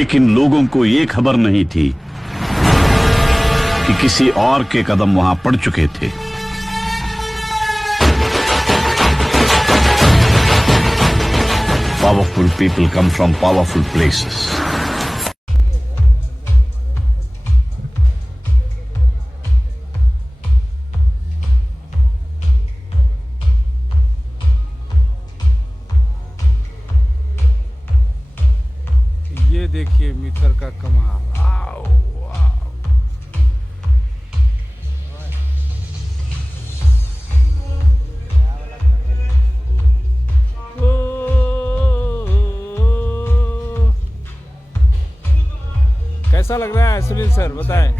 लेकिन लोगों को ये खबर नहीं थी कि किसी और के कदम वहां पड़ चुके थे। Powerful people come from powerful places. ये देखिए मीठर का कमाल। आओ, वाओ। कैसा लग रहा है सुनील सर, बताएं।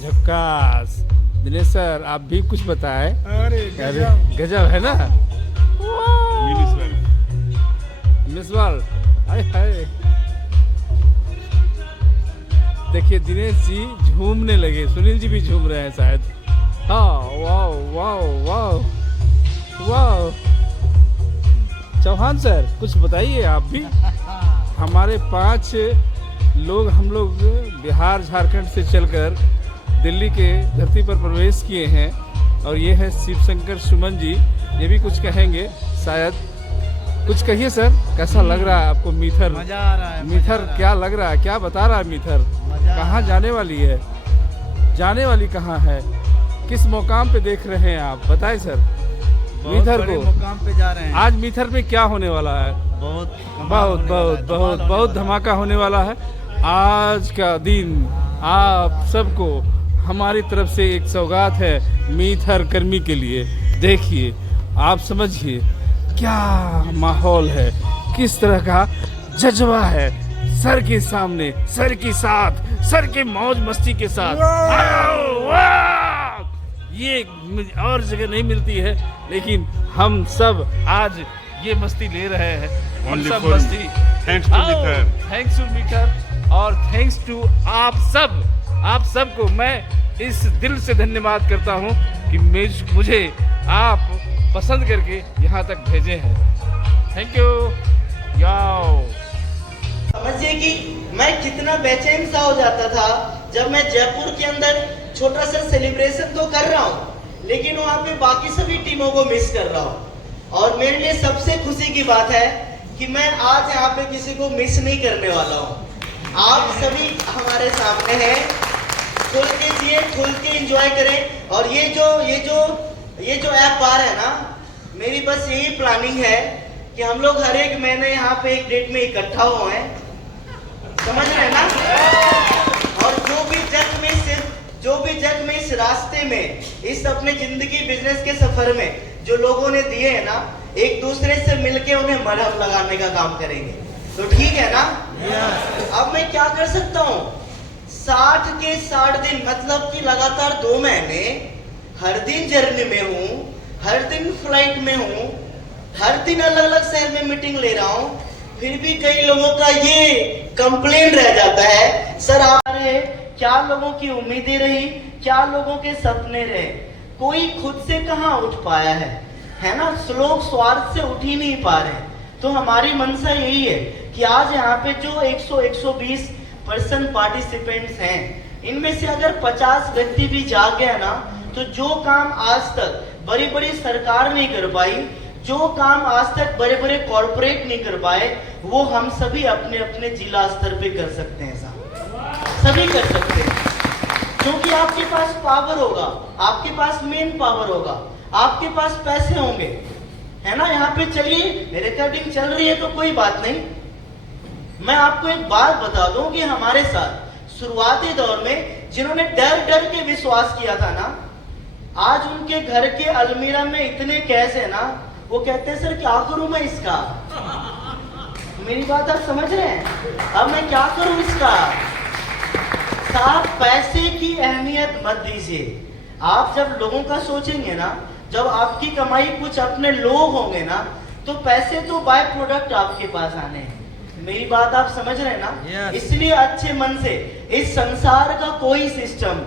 झक्कास। दिनेश सर आप भी कुछ बताएं। अरे गजब है ना। मिसवाल हाय हाय। देखिए दिनेश जी झूमने लगे, सुनील जी भी झूम रहे हैं शायद। हाँ wow wow wow wow. Chauhan sir कुछ बताइए आप भी। हमारे 5 लोग हम लोग बिहार झारखंड से चलकर दिल्ली के धरती पर प्रवेश किए हैं और ये है शिव शंकर सुमन जी। ये भी कुछ कहेंगे शायद। कुछ कहिए सर, कैसा लग रहा है आपको मीठर? मजा आ रहा है। मीठर क्या लग रहा है, क्या बता रहा है मीठर? कहाँ जाने वाली है, जाने वाली कहाँ है, किस मुकाम पे देख रहे हैं आप, बताएं सर। मीठर को मुकाम पे जा रहे हैं। आज मीठर में क्या होने वाला है? बहुत बहुत बहुत बहुत बहुत धमाका होने वाला है। आज का दिन आप सबको हमारी तरफ से एक सौगात है मीठर कर्मी के लिए। देखिए आप समझिए क्या माहौल है, किस तरह का जज्बा है। सर के सामने, सर के साथ, सर के मौज मस्ती के साथ। वाह! ये और जगह नहीं मिलती है, लेकिन हम सब आज ये मस्ती ले रहे हैं। हम सब मस्ती थैंक्स टू मीठर। थैंक्स टू मीठर और थैंक्स टू आप सबको मैं इस दिल से धन्यवाद करता हूँ कि मुझे आप पसंद करके यहाँ तक भेजे हैं। Thank you. याओ समझिए कि मैं कितना बेचैन सा हो जाता था जब मैं जयपुर के अंदर छोटा सा सेलिब्रेशन तो कर रहा हूँ, लेकिन वहाँ पे बाकी सभी टीमों को मिस कर रहा हूँ। और मेरे लिए सबसे खुशी की बात है कि मैं आज यहाँ पे किसी को मिस नहीं करने वाला हूँ। आप सभी हमारे सामने हैं, खुल के जिए, खुल के एंजॉय करें। और ये जो ऐप बार है ना, मेरी बस यही प्लानिंग है कि हम लोग हर एक महीने यहाँ पे एक डेट में इकट्ठा हुए हैं, समझ रहे हैं ना। और जो भी जख्म इस रास्ते में, इस अपने जिंदगी बिजनेस के सफर में जो लोगों ने दिए हैं ना, एक दूसरे से मिलके उन्हें मरहम लगाने का काम करेंगे। तो ठीक है ना। अब मैं क्या कर सकता हूँ, 60 के 60 दिन मतलब कि लगातार 2 महीने हर दिन जर्नी में हूँ, हर दिन फ्लाइट में हूँ, हर दिन अलग अलग शहर में मीटिंग ले रहा हूँ। फिर भी कई लोगों का ये कंप्लेंट रह जाता है, सर आप रहे, क्या लोगों की उम्मीदें रही, क्या लोगों के सपने रहे, कोई खुद से कहाँ उठ पाया है ना। लोग स्वार्थ से उठ ही नहीं पा रहे। तो हमारी मंशा यही है कि आज यहाँ पे जो 100-120% पार्टिसिपेंट्स हैं, इनमें से अगर 50 व्यक्ति भी जाग गया ना, तो जो काम आज तक बड़ी बड़ी सरकार नहीं कर पाई, जो काम आज तक बड़े बड़े कॉर्पोरेट नहीं कर पाए, वो हम सभी अपने अपने जिला स्तर पे कर सकते हैं साहब, सभी कर सकते हैं। क्योंकि आपके पास पावर होगा, आपके पास मेन पावर होगा, आपके पास पैसे होंगे, है ना। यहाँ पे चलिए रिकॉर्डिंग चल रही है तो कोई बात नहीं। मैं आपको एक बात बता दूं कि हमारे साथ शुरुआती दौर में जिन्होंने डर डर के विश्वास किया था ना, आज उनके घर के अलमीरा में इतने कैश है ना, वो कहते हैं सर क्या करूं मैं इसका। मेरी बात आप समझ रहे हैं, अब मैं क्या करूं इसका। साहब पैसे की अहमियत मत दीजिए। आप जब लोगों का सोचेंगे ना, जब आपकी कमाई कुछ अपने लोग होंगे ना, तो पैसे तो बाय प्रोडक्ट आपके पास आने हैं। मेरी बात आप समझ रहे हैं ना। yes. इसलिए अच्छे मन से, इस संसार का कोई सिस्टम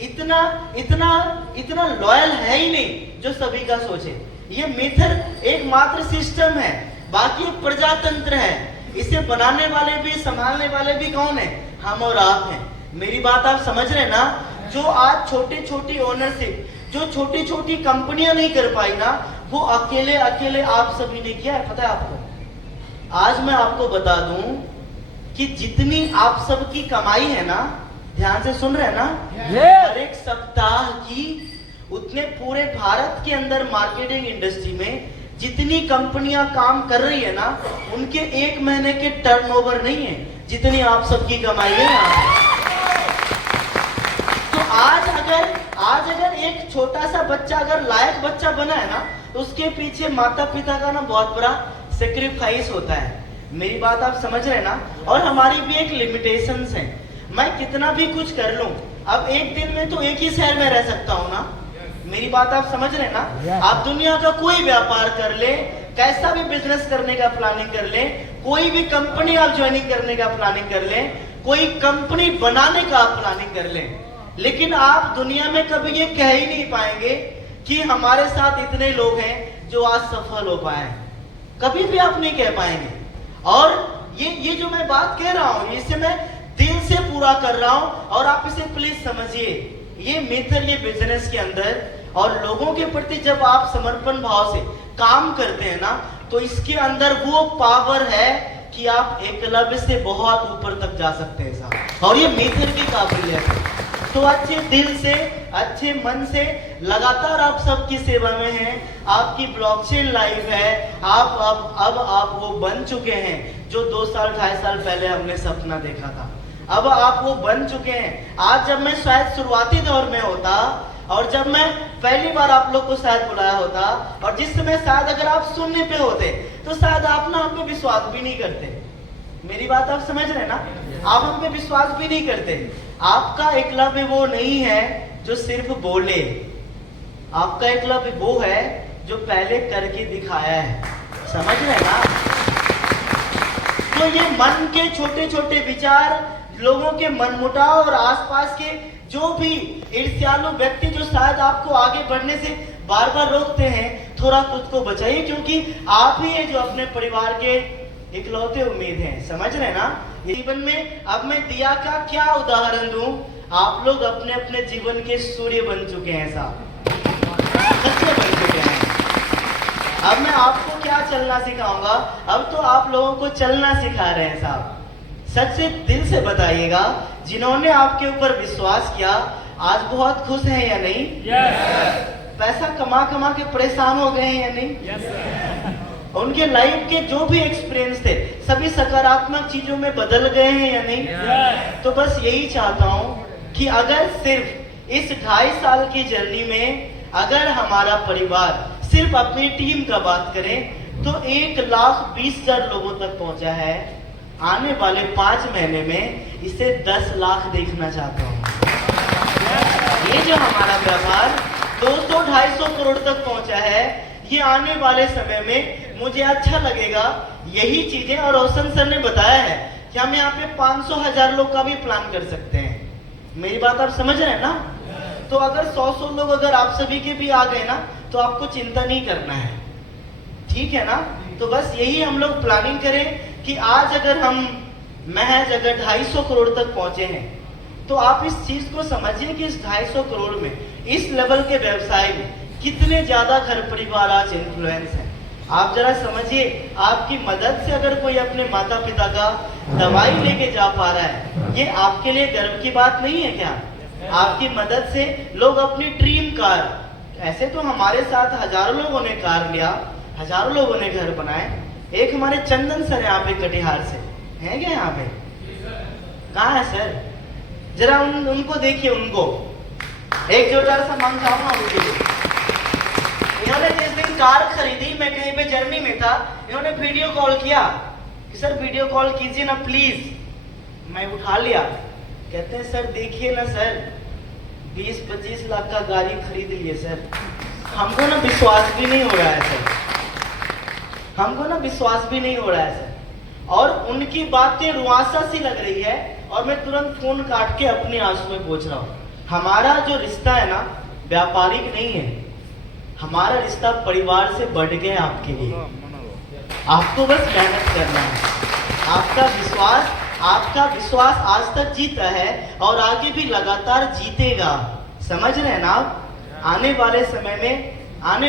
इतना इतना इतना लॉयल है ही नहीं जो सभी का सोचे। ये मीठर एकमात्र सिस्टम है, बाकी प्रजातंत्र है। इसे बनाने वाले भी संभालने वाले भी कौन है? हम और आप हैं। मेरी बात आप समझ रहे हैं ना? जो आज छोटी छोटी ओनरशिप, जो छोटी छोटी कंपनियां नहीं कर पाई ना, वो अकेले अकेले आप सभी ने किया है। पता है आपको? आज मैं आपको बता दूं कि जितनी आप सबकी कमाई है ना, ध्यान से सुन रहे हैं ना, हर एक सप्ताह की, उतने पूरे भारत के अंदर मार्केटिंग इंडस्ट्री में जितनी कंपनियां काम कर रही है ना, उनके एक महीने के टर्नओवर नहीं है जितनी आप सबकी कमाई है यहाँ। तो आज अगर एक छोटा सा बच्चा अगर लायक बच्चा बना है ना, तो उसके पीछे माता पिता का ना बहुत बड़ा सेक्रीफाइस होता है। मेरी बात आप समझ रहे हैं ना? और हमारी भी एक लिमिटेशंस है। मैं कितना भी कुछ कर लूं, अब एक दिन में तो एक ही शहर में रह सकता हूं ना। मेरी बात आप समझ रहे हैं ना? आप दुनिया का कोई व्यापार कर ले, कैसा भी बिजनेस करने का प्लानिंग कर ले, कोई भी कंपनी आप ज्वाइनिंग करने का प्लानिंग कर ले, कोई कंपनी बनाने का आप प्लानिंग कर ले, लेकिन आप दुनिया में कभी ये कह ही नहीं पाएंगे कि हमारे साथ इतने लोग हैं जो आज सफल हो पाए। कभी भी आप नहीं कह पाएंगे। और ये जो मैं बात कह रहा हूं, इसे मैं दिल से पूरा कर रहा हूं, और आप इसे प्लीज समझिए। ये मेथड, ये बिजनेस के अंदर और लोगों के प्रति जब आप समर्पण भाव से काम करते हैं ना, तो इसके अंदर वो पावर है कि आप एकलव्य से बहुत ऊपर तक जा सकते हैं साहब। और ये मेथड की काबिलियत है। तो अच्छे दिल से, अच्छे मन से लगातार आप सबकी सेवा में हैं। आपकी ब्लॉकचेन लाइव है। अब आप वो बन चुके हैं जो 2 साल 2.5 साल पहले हमने सपना देखा था। अब आप वो बन चुके हैं। आज जब मैं शायद शुरुआती दौर में होता, और जब मैं पहली बार आप लोग को शायद बुलाया होता, और जिस समय शायद अगर आप सुनने पे होते, तो शायद आप ना हम पे विश्वास भी नहीं करते। मेरी बात आप समझ रहे हैं ना? आप हम पे विश्वास भी नहीं करते। आपका एकलव्य वो नहीं है जो सिर्फ बोले, आपका एकलव्य वो है जो पहले करके दिखाया है। समझ रहे हैं ना? तो ये मन के छोटे छोटे विचार, लोगों के मनमुटाव और आसपास के जो भी ईर्ष्यालु व्यक्ति जो शायद आपको आगे बढ़ने से बार बार रोकते हैं, थोड़ा खुद को बचाइए, क्योंकि आप ही हैं जो अपने परिवार के इकलौते उम्मीद हैं। समझ रहे हैं ना? जीवन में अब मैं दिया का क्या उदाहरण दूं? आप लोग अपने अपने जीवन के सूर्य बन चुके हैं साहब, सच्चे बन चुके हैं। अब मैं आपको क्या चलना सिखाऊंगा? अब तो आप लोगों को चलना सिखा रहे हैं साहब। सच से दिल से बताइएगा, जिन्होंने आपके ऊपर विश्वास किया आज बहुत खुश हैं या नहीं? पैसा कमा कमा के परेशान हो गए हैं या नहीं? उनके लाइफ के जो भी एक्सपीरियंस थे सभी सकारात्मक चीजों में बदल गए हैं या नहीं? तो बस यही चाहता हूं कि अगर सिर्फ इस 2.5 साल की जर्नी में अगर हमारा परिवार सिर्फ अपनी टीम का बात करें तो 1,20,000 लोगों तक पहुंचा है। आने वाले 5 महीने में इसे 10 लाख देखना चाहता हूं। ये जो हमारा व्यापार 200-250 करोड़ तक पहुंचा है, ये आने वाले समय में मुझे अच्छा लगेगा। यही चीजें और रोशन सर ने बताया है कि हम यहाँ पे 500,000 लोग का भी प्लान कर सकते हैं। मेरी बात आप समझ रहे हैं ना? तो अगर 100 लोग अगर आप सभी के भी आ गए ना, तो आपको चिंता नहीं करना है, ठीक है ना? तो बस यही हम लोग प्लानिंग करें कि आज अगर हम महज अगर 250 करोड़ तक पहुंचे हैं, तो आप इस चीज को समझिए कि इस 250 करोड़ में, इस लेवल के व्यवसाय में कितने ज्यादा घर परिवार आज इन्फ्लुएंस है। आप जरा समझिए, आपकी मदद से अगर कोई अपने माता पिता का दवाई लेके जा पा रहा है, ये आपके लिए गर्व की बात नहीं है क्या? आपकी मदद से लोग अपनी ड्रीम कार, ऐसे तो हमारे साथ हजारों लोगों ने कार लिया, हजारों लोगों ने घर बनाए। एक हमारे चंदन सर यहाँ पे कटिहार से हैं क्या? यहाँ पे कहाँ है सर? जरा उनको देखिए, उनको एक जोरदार सा मांग चाहूंगा उनके लिए। इन्होंने जिस दिन कार खरीदी, मैं कहीं पे जर्नी में था, इन्होंने वीडियो कॉल किया कि सर वीडियो कॉल कीजिए ना प्लीज। मैं उठा लिया। कहते हैं सर देखिए ना सर, 20-25 लाख का गाड़ी खरीद लिए सर। हमको ना विश्वास भी नहीं हो रहा है सर, हमको ना विश्वास भी नहीं हो रहा है सर। और उनकी बातें रुआसा सी लग रही है, और मैं तुरंत फोन काट के अपने आंसू में पूछ रहा हूँ। हमारा जो रिश्ता है ना, व्यापारिक नहीं है, हमारा रिश्ता परिवार से बढ़ गया। आपके लिए आपको बस मेहनत करना है। आपका विश्वास आज तक जीता है और आगे भी लगातार जीतेगा। समझ रहे हैं ना आप? आने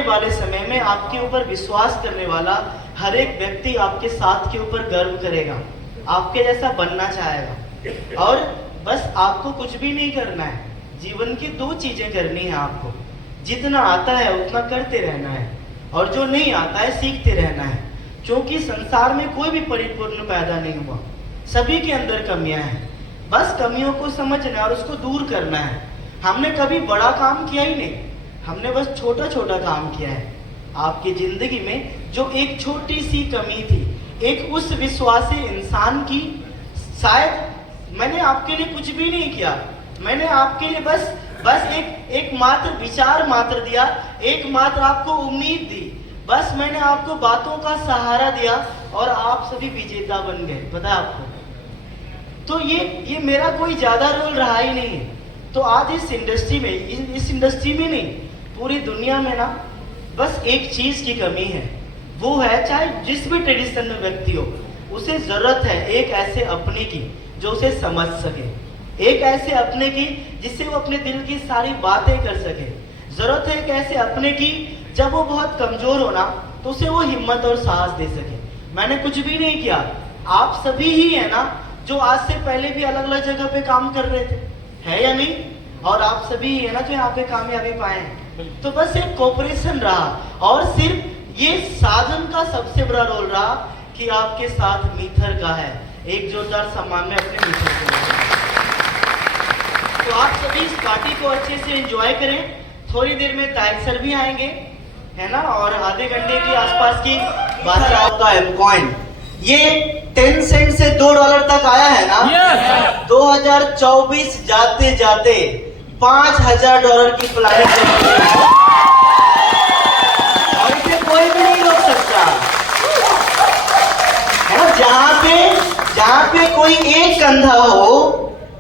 वाले समय में आपके ऊपर विश्वास करने वाला हर एक व्यक्ति आपके साथ के ऊपर गर्व करेगा, आपके जैसा बनना चाहेगा। और बस आपको कुछ भी नहीं करना है, जीवन की 2 चीजें करनी है आपको। जितना आता है उतना करते रहना है, और जो नहीं आता है सीखते रहना है। क्योंकि संसार में कोई भी परिपूर्ण पैदा नहीं हुआ, सभी के अंदर कमियां हैं। बस कमियों को समझना और उसको दूर करना है। हमने कभी बड़ा काम किया ही नहीं, हमने बस छोटा छोटा काम किया है। आपकी जिंदगी में जो एक छोटी सी कमी थी, एक उस विश्वासी इंसान की, शायद मैंने आपके लिए कुछ भी नहीं किया, मैंने आपके लिए बस एक मात्र विचार मात्र दिया, एक मात्र आपको उम्मीद दी, बस मैंने आपको बातों का सहारा दिया और आप सभी विजेता बन गए। पता है आपको? तो ये मेरा कोई ज्यादा रोल रहा ही नहीं है। तो आज इस इंडस्ट्री में नहीं, पूरी दुनिया में ना बस एक चीज की कमी है, वो है चाहे जिस भी ट्रेडिशन में व्यक्ति हो, उसे जरूरत है एक ऐसे अपने की जो उसे समझ सके, एक ऐसे अपने की जिससे वो अपने दिल की सारी बातें कर सके। जरूरत है एक ऐसे अपने की जब वो बहुत कमजोर हो ना तो उसे वो हिम्मत और साहस दे सके। मैंने कुछ भी नहीं किया, आप सभी ही है ना जो आज से पहले भी अलग अलग जगह पे काम कर रहे थे, है या नहीं? और आप सभी ही है ना जो यहाँ पे कामयाबी पाए हैं। तो बस एक कोऑपरेशन रहा, और सिर्फ ये साधन का सबसे बड़ा रोल रहा कि आपके साथ मीथर का है। एक जोरदार सम्मान में अपने मीथर को। तो आप सभी इस पार्टी को अच्छे से एंजॉय करें। थोड़ी देर में ताहिर सर भी आएंगे, है ना, और आधे घंटे के आसपास की बात होता है। कॉइन ये 10 सेंट से $2 तक आया है ना? 2024 जाते जाते $5000 की प्लानिंग और इसे कोई भी नहीं रोक सकता है ना। जहाँ पे कोई एक कंधा हो,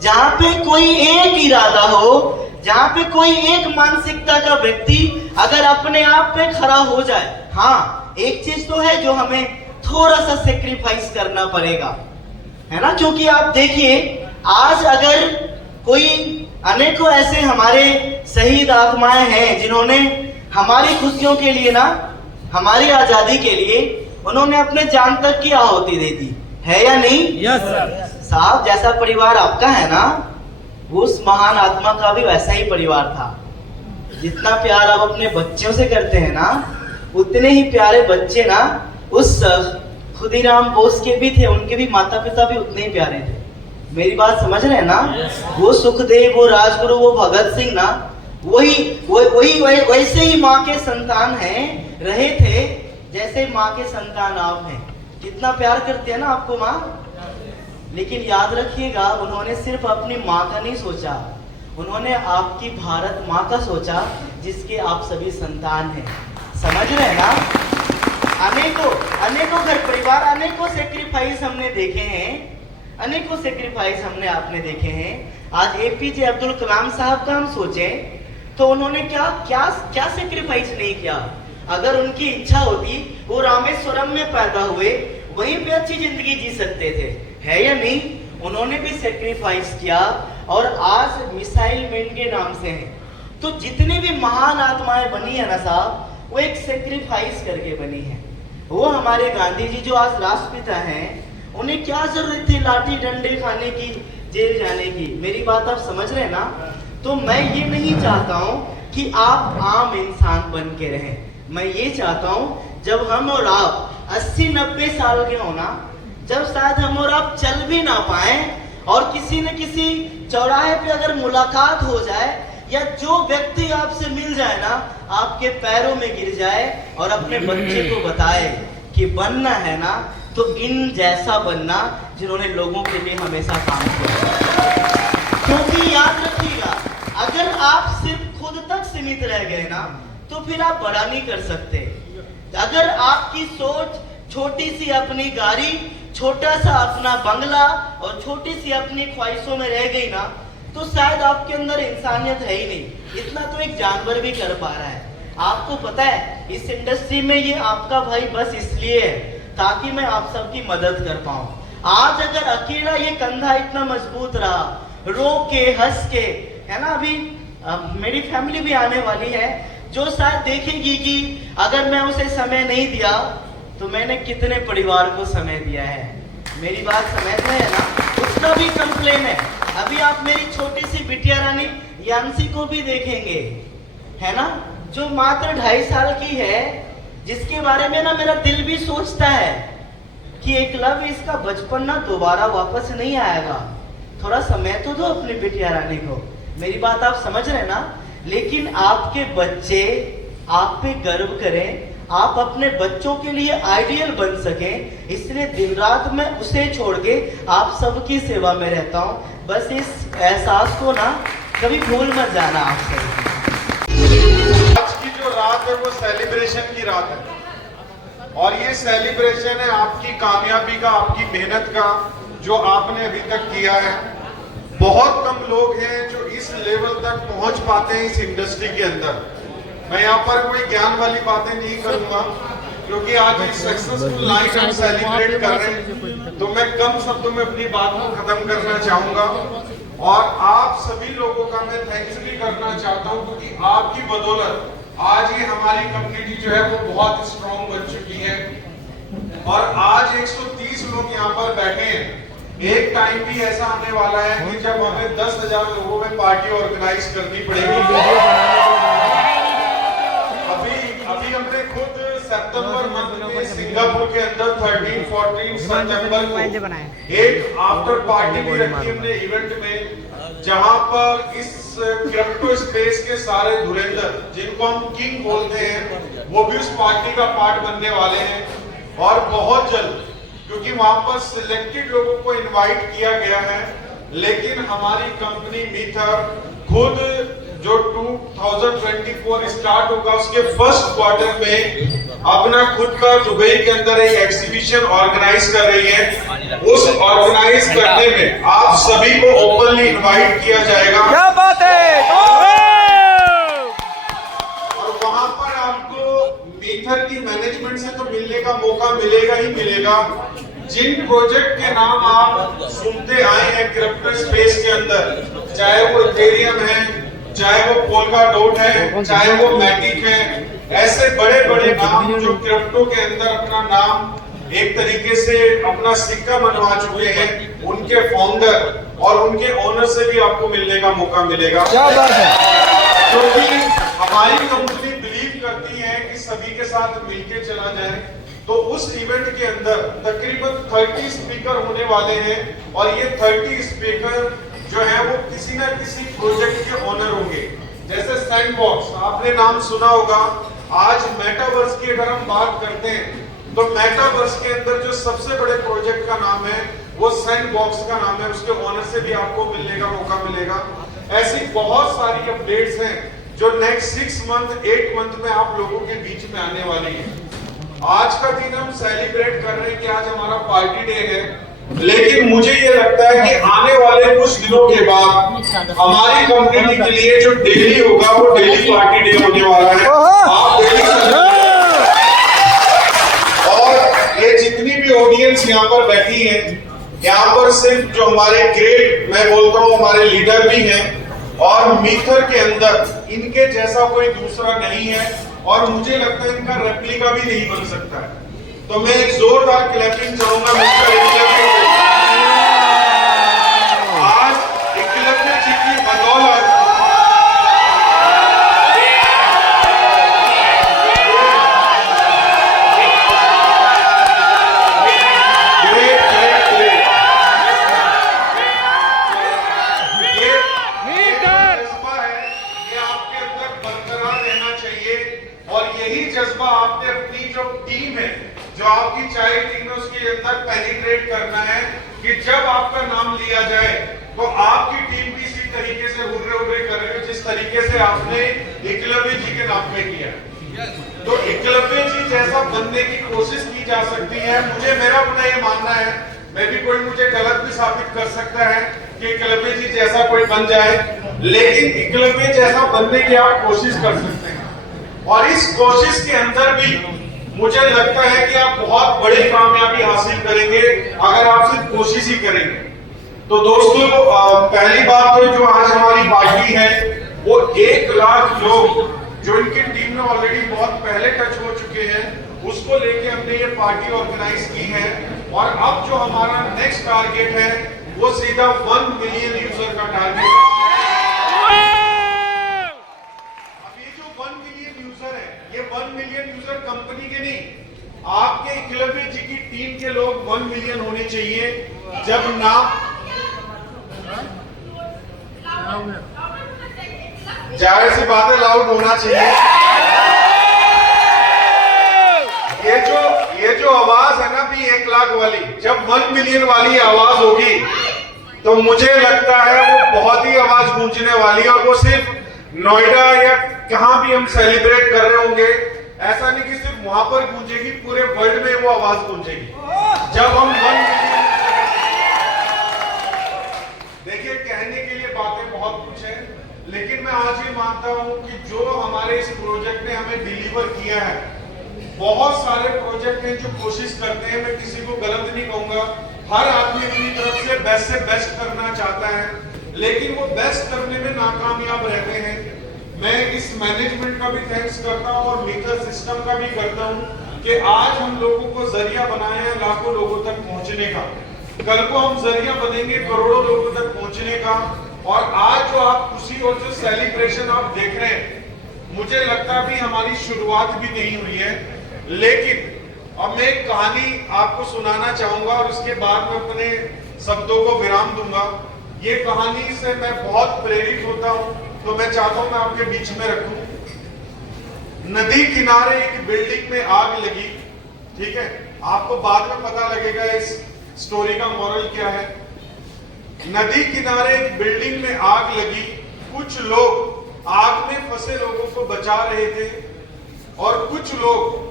जहाँ पे कोई एक इरादा हो, जहाँ पे कोई एक मानसिकता का व्यक्ति अगर अपने आप पे खड़ा हो जाए, हाँ एक चीज तो है जो हमें थोड़ा सा सेक्रीफाइस करना पड़ेगा, है ना। क्योंकि आप देखिए आज अगर कोई अनेकों ऐसे हमारे शहीद आत्माएं हैं जिन्होंने हमारी खुशियों के लिए ना, हमारी आजादी के लिए उन्होंने अपने जान तक की आहुति दे दी, है या नहीं? Yes sir. साहब जैसा परिवार आपका है ना, उस महान आत्मा का भी वैसा ही परिवार था। जितना प्यार आप अपने बच्चों से करते हैं ना, उतने ही प्यारे बच्चे ना उस खुदीराम बोस के भी थे, उनके भी माता पिता भी उतने ही प्यारे थे। मेरी बात समझ रहे हैं ना? वो सुखदेव, वो राजगुरु, वो भगत सिंह ना, वही वैसे ही माँ के संतान हैं, रहे थे जैसे माँ के संतान आप हैं। कितना प्यार करते हैं ना आपको माँ। लेकिन याद रखिएगा, उन्होंने सिर्फ अपनी माँ का नहीं सोचा, उन्होंने आपकी भारत माँ का सोचा जिसके आप सभी संतान हैं। समझ रहे हैं ना? अनेकों घर परिवार, अनेकों सेक्रीफाइस हमने देखे हैं, अनेकों सेक्रीफाइस हमने आपने देखे हैं। आज एपीजे अब्दुल कलाम साहब का हम सोचें तो उन्होंने क्या सेक्रीफाइस नहीं किया। अगर उनकी इच्छा होती वो रामेश्वरम में पैदा हुए, वहीं पे अच्छी जिंदगी जी सकते थे, है या नहीं? उन्होंने भी सेक्रीफाइस किया और आज मिसाइल मैन के नाम से हैं। तो जितनी भी महान आत्माएं बनी है ना साहब, वो एक सेक्रीफाइस करके बनी है। वो हमारे गांधी जी जो आज राष्ट्रपिता हैं, उन्हें क्या जरूरत थी लाठी डंडे खाने की, जेल जाने की? मेरी बात आप समझ रहे हैं ना? तो मैं ये नहीं चाहता हूँ कि आप आम इंसान बन के रहें। मैं ये चाहता हूँ जब हम और आप 80-90 साल के हो ना, जब शायद हम और आप चल भी ना पाए और किसी न किसी चौराहे पे अगर मुलाकात हो जाए या जो व्यक्ति आपसे मिल जाए ना, आपके पैरों में गिर जाए और अपने बच्चे को बताए कि बनना है ना तो इन जैसा बनना जिन्होंने लोगों के लिए हमेशा काम किया। क्योंकि याद रखिएगा, अगर आप सिर्फ खुद तक सीमित रह गए ना तो फिर आप बड़ा नहीं कर सकते। अगर आपकी सोच छोटी सी अपनी गाड़ी, छोटा सा अपना बंगला और छोटी सी अपनी ख्वाहिशों में रह गई ना, तो शायद आपके अंदर इंसानियत है ही नहीं। इतना तो एक जानवर भी कर पा रहा है। आपको पता है इस इंडस्ट्री में ये आपका भाई बस इसलिए है ताकि मैं आप सबकी मदद कर पाऊं। आज अगर अकेला ये कंधा इतना मजबूत रहा, रो के हंस के, है ना, अभी मेरी फैमिली भी आने वाली है जो शायद देखेगी कि अगर मैं उसे समय नहीं दिया तो मैंने कितने परिवार को समय दिया है। मेरी बात समझ रहे हैं ना, उसका भी कंप्लेन है। अभी आप मेरी छोटी सी बिटिया रानी यांसी को भी देखेंगे, है ना, जो मात्र 2.5 साल की है, जिसके बारे में ना मेरा दिल भी सोचता है कि एकलव्य इसका बचपन ना दोबारा वापस नहीं आएगा। थोड़ा समय तो दो अपनी बिटिया रानी को। मेरी बात आप समझ रहे हैं ना। लेकिन आपके बच्चे आप पे गर्व करें, आप अपने बच्चों के लिए आइडियल बन सकें, इसलिए दिन रात मैं उसे छोड़ के आप सबकी सेवा में रहता हूं। बस इस एहसास को ना कभी भूल मत जाना आप सब। आज की जो रात है वो सेलिब्रेशन की रात है और ये सेलिब्रेशन है आपकी कामयाबी का, आपकी मेहनत का, जो आपने अभी तक किया है। बहुत कम लोग हैं जो इस लेवल तक पहुंच पाते हैं इस इंडस्ट्री के अंदर। मैं यहाँ पर कोई ज्ञान वाली बातें नहीं करूंगा क्योंकि आज एक सक्सेसफुल नाइट हम सेलिब्रेट कर रहे हैं, तो मैं कम शब्दों में अपनी बात को खत्म करना चाहूंगा और आप सभी लोगों का मैं थैंक्स भी करना चाहता हूं क्योंकि आपकी बदौलत आज ये हमारी कम्युनिटी जो है वो बहुत स्ट्रॉन्ग बन चुकी है और आज 130 लोग यहाँ पर बैठे हैं। एक टाइम भी ऐसा आने वाला है कि जब हमें 10,000 लोगों में पार्टी ऑर्गेनाइज करनी पड़ेगी। अभी हमने खुद सितंबर मंथ में सिंगापुर के अंदर 13-14 सितंबर को एक आफ्टर पार्टी भी रखी हमने इवेंट में, जहां पर इस क्रिप्टो स्पेस के सारे धुरंधर जिनको हम किंग बोलते हैं वो भी उस पार्टी का पार्ट बनने वाले हैं और बहुत जल्द, क्योंकि वहां पर सिलेक्टेड लोगों को इनवाइट किया गया है। लेकिन हमारी कंपनी मीथर खुद जो 2024 स्टार्ट होगा उसके फर्स्ट क्वार्टर में अपना खुद का दुबई के अंदर एक एग्जीबिशन ऑर्गेनाइज कर रही है। उस ऑर्गेनाइज करने में आप सभी को ओपनली इनवाइट किया जाएगा। क्या बात है। और वहां पर आपको मीथर की मैनेजमेंट से तो मिलने का मौका मिलेगा ही मिलेगा। जिन प्रोजेक्ट के नाम आप सुनते आए हैं क्रिप्टो स्पेस के अंदर, चाहे वो इथेरियम है, चाहे वो पोल्काडॉट है, चाहे वो मैटिक है, ऐसे बड़े बड़े नाम जो क्रिप्टो के अंदर अपना नाम एक तरीके से अपना सिक्का बनवा चुके हैं, उनके फाउंडर और उनके ओनर से भी आपको मिलने का मौका मिलेगा। क्या बात है। क्योंकि हमारी कंपनी बिलीव करती है कि सभी के साथ मिलके चला जाए, तो उस इवेंट के अंदर तकरीबन 30 स्पीकर होने वाले हैं और ये 30 स्पीकर जो है वो किसी ना किसी प्रोजेक्ट के ओनर होंगे। जैसे सैंडबॉक्स आपने नाम सुना होगा। आज मेटावर्स की अगर हम बात करते हैं तो मेटावर्स के अंदर जो सबसे बड़े प्रोजेक्ट का नाम है वो सैंडबॉक्स का नाम है, उसके ओनर से भी आपको मिलने का मौका मिलेगा। ऐसी बहुत सारी अपडेट्स हैं जो नेक्स्ट 6 मंथ 8 मंथ में आप लोगों के बीच में आने वाली है। आज का दिन हम सेलिब्रेट कर रहे हैं कि आज हमारा पार्टी डे है, लेकिन मुझे ये लगता है कि आने वाले कुछ दिनों के बाद हमारी कंपनी के लिए जो डेली होगा वो डेली पार्टी डे होने वाला है। आप डेली और ये जितनी भी ऑडियंस यहाँ पर बैठी है, यहाँ पर सिर्फ जो हमारे ग्रेट मैं बोलता हूँ हमारे लीडर भी हैं और मीथर के अंदर इनके जैसा कोई दूसरा नहीं है और मुझे लगता है इनका रेप्लिका भी नहीं बन सकता है। तो मैं एक जोरदार क्लैपिंग चाहूंगा मिस्टर एकलव्य से। आज एकलव्य जी की बदौलत जज्बा आपने अपनी जो टीम है, जो आपकी चाइल्ड टीम है, उसके अंदर पेनिट्रेट करना है कि जब आपका नाम लिया जाए तो आपकी टीम भी इसी तरीके से हुर्रे हुर्रे कर रही हो जिस तरीके से आपने एकलव्य जी के नाम पे किया। तो एकलव्य जी जैसा बनने की कोशिश की जा सकती है। मुझे मेरा अपना ये मानना है, मैं भी कोई मुझे गलत भी साबित कर सकता है कि एकलव्य जी जैसा कोई बन जाए, लेकिन एकलव्य जैसा बनने की आप कोशिश कर सकते हैं। और इस कोशिश के अंदर भी मुझे लगता है कि आप बहुत बड़ी कामयाबी हासिल करेंगे अगर आप सिर्फ कोशिश ही करेंगे। तो दोस्तों, पहली बात तो जो आज हमारी पार्टी है वो 1 लाख लोग जो इनकी टीम में ऑलरेडी बहुत पहले टच हो चुके हैं, उसको लेके हमने ये पार्टी ऑर्गेनाइज की है। और अब जो हमारा नेक्स्ट टारगेट है वो सीधा 1 मिलियन यूजर का टारगेट है। अब ये जो 1 मिलियन यूजर है, ये 1 मिलियन यूजर कंपनी के नहीं, आपके एकलव्य जी की टीम के लोग 1 मिलियन होने चाहिए। जब नाम जाहिर सी बात है, लाउड होना चाहिए। ये जो आवाज है ना भी 1 लाख वाली, जब 1 मिलियन वाली आवाज होगी तो मुझे लगता है वो बहुत ही आवाज गूंजने वाली है। और वो सिर्फ नोएडा या कहां भी हम सेलिब्रेट कर रहे होंगे, ऐसा नहीं कि सिर्फ वहां पर गूंजेगी, पूरे वर्ल्ड में वो आवाज गूंजेगी जब हम 1 मिलियन। देखिए, कहने के लिए बातें बहुत कुछ है, लेकिन मैं आज ये मानता हूं कि जो हमारे इस प्रोजेक्ट ने हमें डिलीवर किया है, बहुत सारे प्रोजेक्ट हैं जो कोशिश करते हैं, मैं किसी को गलत नहीं कहूंगा, हर आदमी अपनी तरफ से बेस्ट करना चाहता है, लेकिन वो बेस्ट करने में नाकामयाब रहते हैं। मैं इस मैनेजमेंट का भी थैंक्स करता हूं और मीटर सिस्टम का भी करता हूं कि आज हम लोगों को जरिया बनाया है लाखों लोगों तक पहुंचने का। कल को हम जरिया बनेंगे करोड़ों लोगों तक पहुंचने का। और आज जो आप खुशी और जो सेलिब्रेशन आप देख रहे हैं, मुझे लगता भी हमारी शुरुआत भी नहीं हुई है। लेकिन अब मैं एक कहानी आपको सुनाना चाहूंगा और उसके बाद मैं अपने शब्दों को विराम दूंगा। ये कहानी से मैं बहुत प्रेरित होता हूं, तो मैं चाहता हूं मैं आपके बीच में रखूं। नदी किनारे एक बिल्डिंग में आग लगी, ठीक है, आपको बाद में पता लगेगा इस स्टोरी का मॉरल क्या है। नदी किनारे एक बिल्डिंग में आग लगी, कुछ लोग आग में फंसे लोगों को बचा रहे थे और कुछ लोग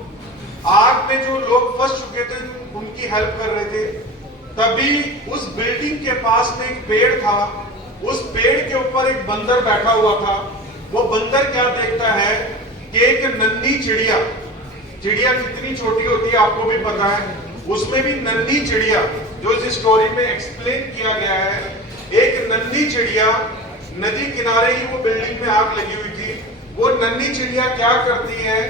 आग में जो लोग फंस चुके थे उनकी हेल्प कर रहे थे। तभी उस बिल्डिंग के पास में एक पेड़ था, उस पेड़ के ऊपर एक बंदर बैठा हुआ था। वो बंदर क्या देखता है कि एक नन्ही चिड़िया, चिड़िया कितनी छोटी होती है आपको भी पता है, उसमें भी नन्ही चिड़िया जो इस स्टोरी में एक्सप्लेन किया गया है, एक नन्ही चिड़िया, नदी किनारे ही वो बिल्डिंग में आग लगी हुई थी, वो नन्ही चिड़िया क्या करती है,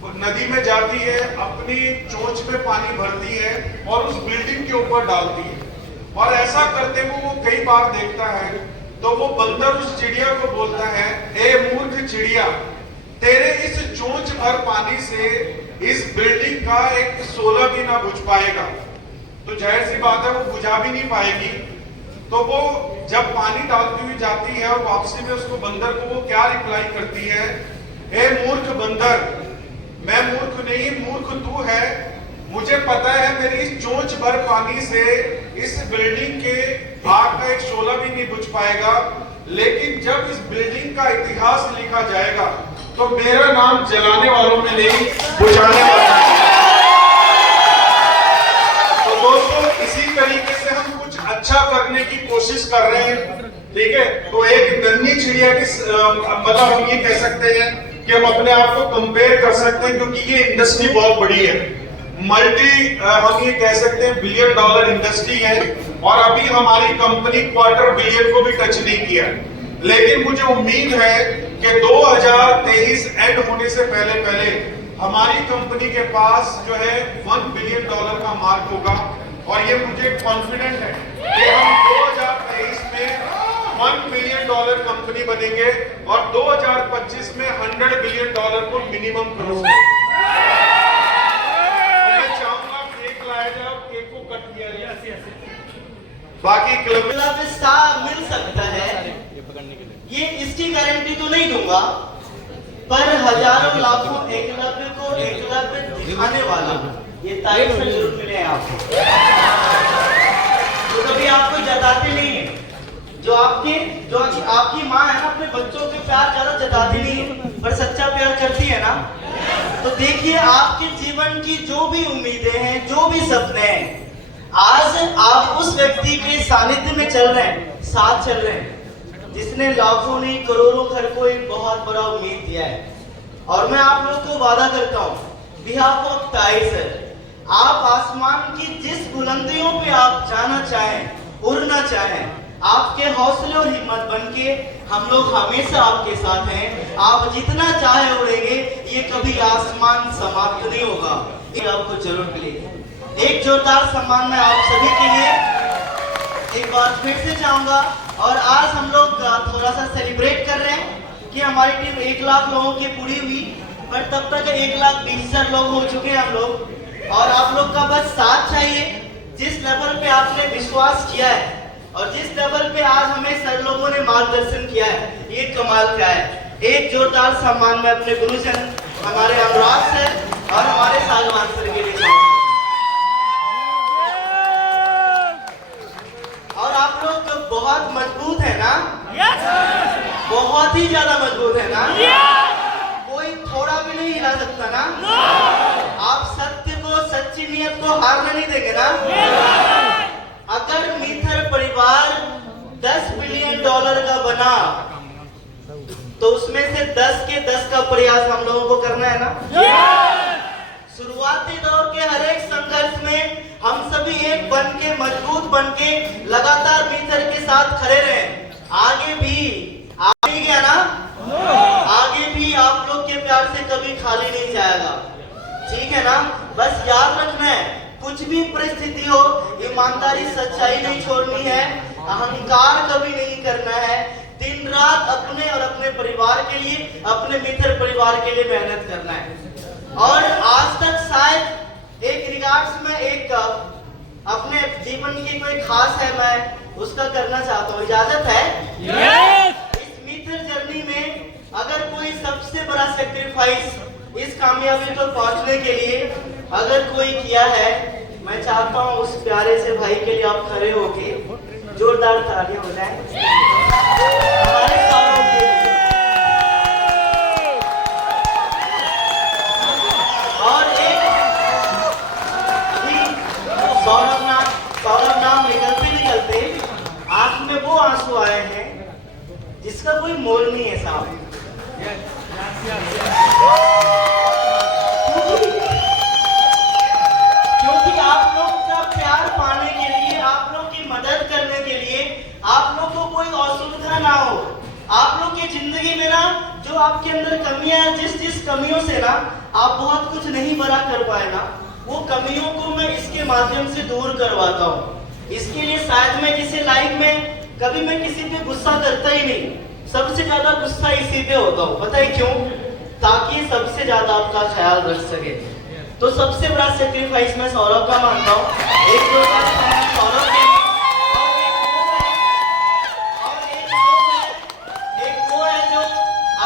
वो नदी में जाती है, अपनी चोंच में पानी भरती है और उस बिल्डिंग के ऊपर डालती है। और ऐसा करते हुए वो कई बार देखता है, तो वो बंदर उस चिड़िया को बोलता है, ए मूर्ख चिड़िया, तेरे इस चोंच भर पानी से इस बिल्डिंग का एक शोला भी ना बुझ पाएगा। तो जाहिर सी बात है वो बुझा भी नहीं पाएगी। तो वो जब पानी डालती हुई जाती है और वापसी में उसको बंदर को वो क्या रिप्लाई करती है, हे मूर्ख बंदर, मैं मूर्ख नहीं, मूर्ख तू है। मुझे पता है मेरी इस चोंच भर पानी से इस बिल्डिंग के आग का एक शोला भी नहीं बुझ पाएगा, लेकिन जब इस बिल्डिंग का इतिहास लिखा जाएगा तो मेरा नाम जलाने वालों में नहीं, बुझाने वालों में। तो दोस्तों, इसी तरीके से हम कुछ अच्छा करने की कोशिश कर रहे हैं, ठीक है। तो एक नन्ही चिड़िया की मतलब हम ये कह सकते हैं कि हम अपने आप को कंपेयर कर सकते हैं, क्योंकि ये इंडस्ट्री बहुत बड़ी है, हम ये कह सकते हैं $1 बिलियन इंडस्ट्री है। और अभी हमारी कंपनी $250 बिलियन को भी टच नहीं किया। लेकिन मुझे उम्मीद है कि 2023 एंड होने से पहले हमारी कंपनी के पास जो है $1 बिलियन का मार्क होगा। और ये मुझे कॉन्फिडेंट है कि हम 2023 में $1 बिलियन कंपनी बनेंगे और 2025 में $100 बिलियन को मिनिमम करोगे। मैं चाहूंगा केक लाया जाए, केक को कट किया जाए, बाकी क्लब मिल सकता है, ये इसकी गारंटी तो नहीं दूंगा, पर हजारों लाखों एकलव्य को एकलव्य दिखाने वाला ये तारीफ से जरूर मिले आपको। तो कभी आपको जताते नहीं है, जो आपकी माँ है ना, अपने बच्चों के प्यार ज्यादा जताती नहीं है, पर सच्चा प्यार करती है ना। तो देखिए, आपके जीवन की जो भी उम्मीदें हैं, जो भी सपने हैं, आज आप उस व्यक्ति के सानिध्य में चल रहे हैं, साथ चल रहे हैं, जिसने लाखों नहीं करोड़ों घर को एक बहुत बड़ा उम्मीद दिया है। और मैं आप लोगों को वादा करता हूं बिहाफ ऑफ ताई सर, आप आसमान की जिस बुलंदियों पे आप जाना चाहें, उड़ना चाहें, आपके हौसले और हिम्मत बनके हम लोग हमेशा आपके साथ हैं। आप जितना चाहे उड़ेंगे, ये कभी आसमान समाप्त नहीं होगा, ये आपको जरूर मिलेगी। एक जोरदार सम्मान मैं आप सभी के लिए एक बार फिर से चाहूंगा। और आज हम लोग थोड़ा सा सेलिब्रेट कर रहे हैं कि हमारी टीम 1 लाख लोगों की पूरी हुई, पर तब तक 1,20,000 लोग हो चुके हैं हम लोग। और आप लोग का बस साथ चाहिए। जिस लेवल पे आपने विश्वास किया है और जिस लेवल पे आज हमें सर लोगों ने मार्गदर्शन किया है, ये कमाल का है। एक जोरदार सम्मान मैं अपने गुरुजन हमारे अनुराग सर और हमारे सागवान सर के लिए चाहूंगा। और आप लोग बहुत मजबूत है ना? बहुत ही ज्यादा मजबूत है ना? कोई थोड़ा भी नहीं हिला सकता ना? आप सत्य को, सच्ची नियत को हारने नहीं देंगे ना? अगर मीथर परिवार $10 बिलियन का बना, तो उसमें से 10 के 10 का प्रयास हम लोगों को करना है ना? शुरुआती दौर के हर एक संघर्ष में हम सभी एक बन के, मजबूत बन के लगातार मीथर के साथ खड़े रहे। आगे भी गया ना? आगे भी आप लोग के प्यार से कभी खाली नहीं जाएगा, ठीक है ना? बस याद रखना है, कुछ भी परिस्थिति हो, ईमानदारी सच्चाई नहीं छोड़नी है, अहंकार कभी नहीं करना है। दिन रात अपने और अपने परिवार के लिए, अपने मित्र परिवार के लिए मेहनत करना है। और आज तक शायद एक रिगार्ड्स में एक अपने जीवन की कोई खास है, मैं उसका करना चाहता हूँ, इजाजत है? इस मित्र जर्नी में अगर कोई सबसे बड़ा सेक्रीफाइस इस कामयाबी को पहुंचने के लिए अगर कोई किया है, मैं चाहता हूँ उस प्यारे से भाई के लिए आप खड़े होके जोरदार तालियां हो जाए हमारे सौरभ के लिए। और एक सौरभ नाम निकलते आंख में वो आंसू आए हैं जिसका कोई मोल नहीं है साहब। क्योंकि आप लोग का प्यार पाने के लिए, आप लोग की मदद करने के लिए, आप लोग को कोई असुविधा ना हो, आप लोग की जिंदगी में ना जो आपके अंदर कमियां, जिस कमियों से ना आप बहुत कुछ नहीं बड़ा कर पाए ना, वो कमियों को मैं इसके माध्यम से दूर करवाता हूँ। इसके लिए शायद मैं किसी लाइफ में कभी मैं किसी पे गुस्सा करता ही नहीं, सबसे ज्यादा गुस्सा इसी पे होता हूँ। पता है क्यों? ताकि सबसे ज्यादा आपका ख्याल रख सके। तो सबसे बड़ा सेक्रीफाइस मैं सौरभ का मानता हूँ। एक सौरभ के एक वो है जो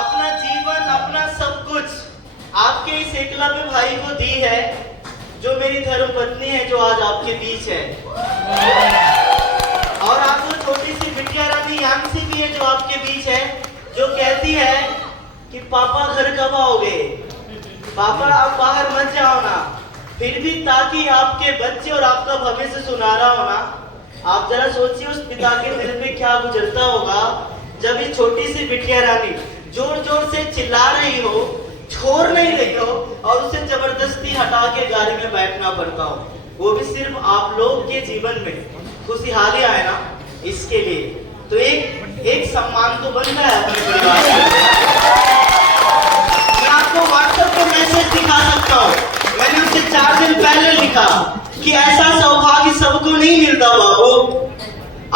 अपना जीवन, अपना सब कुछ आपके इस एकलव्य भाई को दी है, जो मेरी धर्म पत्नी है, जो आज आपके बीच है। और आपको छोटी सी बिटिया रानी यांसी भी है जो आपके बीच है, जो कहती है कि पापा घर कब आओगे, पापा आप बाहर मत जाओ ना। फिर भी ताकि आपके बच्चे और आपका भविष्य सुनहरा हो ना, आप जरा सोचिए उस पिता के दिल पे क्या गुजरता होगा जब इस छोटी सी बिटिया रानी जोर जोर से चिल्ला रही हो, छोड़ नहीं रही हो, और उसे जबरदस्ती हटा के गाड़ी में बैठना पड़ता हो, वो भी सिर्फ आप लोग के जीवन में खुशहाली आए ना, इसके लिए। तो एक सम्मान तो बनता है अपने परिवार का। मैं आपको व्हाट्सएप पे मैसेज दिखा सकता हूँ, मैंने उसे 4 दिन पहले लिखा कि ऐसा सौभाग्य सबको नहीं मिलता बाबू।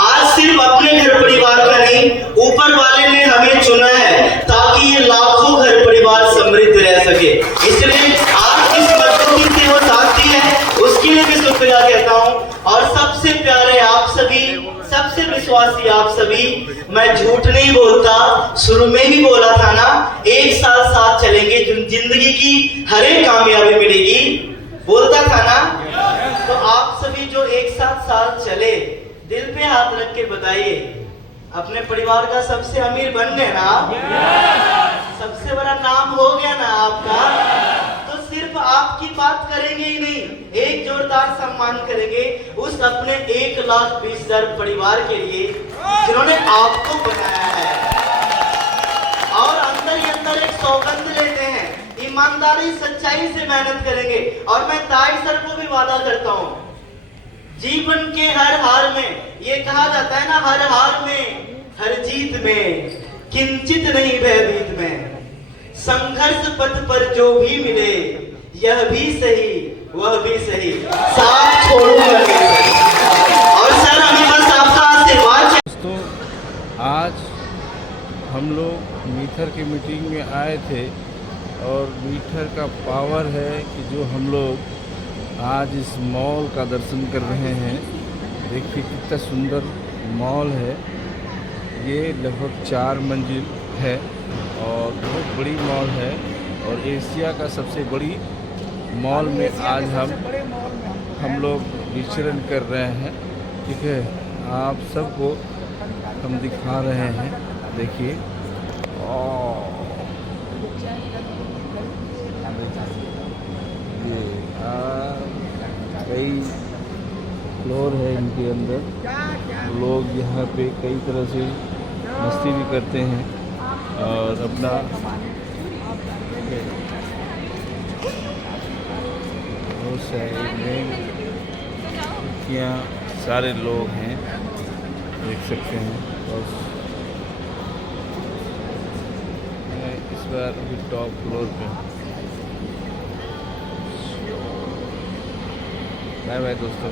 आज सिर्फ अपने घर परिवार का नहीं, ऊपर वाले ने हमें चुना है ताकि ये लाखों घर परिवार समृद्ध रह सके। इसलिए आज इस मजबूती से वो साथी है, उसके लिए भी शुक्रिया कहता हूँ। और सबसे प्यारे आप सभी, सबसे विश्वासी आप सभी, मैं झूठ नहीं बोलता, शुरू में भी बोला था ना, एक साल साथ चलेंगे, जिंदगी की हर एक कामयाबी मिलेगी, बोलता था ना। तो आप सभी जो एक साल चले, दिल पे हाथ रख के बताइए, अपने परिवार का सबसे अमीर बन गए ना? सबसे बड़ा नाम हो गया ना आपका? तो सिर्फ आपकी बात करेंगे ही नहीं, एक जोरदार सम्मान करेंगे उस अपने 1,20,000 परिवार के लिए जिन्होंने आपको बनाया है। और अंदर ही अंदर एक सौगंध लेते हैं, ईमान ईमानदारी सच्चाई से मेहनत करेंगे। और मैं ताई सर को भी वादा करता हूँ, जीवन के हर हार में, ये कहा जाता है ना, हर हार में हर जीत में किंचित नहीं भयभीत में, संघर्ष पथ पर जो भी मिले यह भी सही वह भी सही, साथ छोड़ूंगा नहीं। और सर हमें बस आपका आशीर्वाद चाहिए। दोस्तों, आज हम लोग मीथर की मीटिंग में आए थे और मीथर का पावर है कि जो हम लोग आज इस मॉल का दर्शन कर रहे हैं। देखिए कितना सुंदर मॉल है, ये लगभग 4 मंजिल है और बहुत बड़ी मॉल है और एशिया का सबसे बड़ी मॉल में आज हम लोग विचरण कर रहे हैं। ठीक है, आप सबको हम दिखा रहे हैं। देखिए ये कई फ्लोर है इनके अंदर। लोग यहाँ पे कई तरह से मस्ती भी करते हैं और अपना बहुत सारे में यहाँ सारे लोग हैं, देख सकते हैं। और मैं इस बार अभी टॉप फ्लोर पे हूँ। बाय बाय दोस्तों।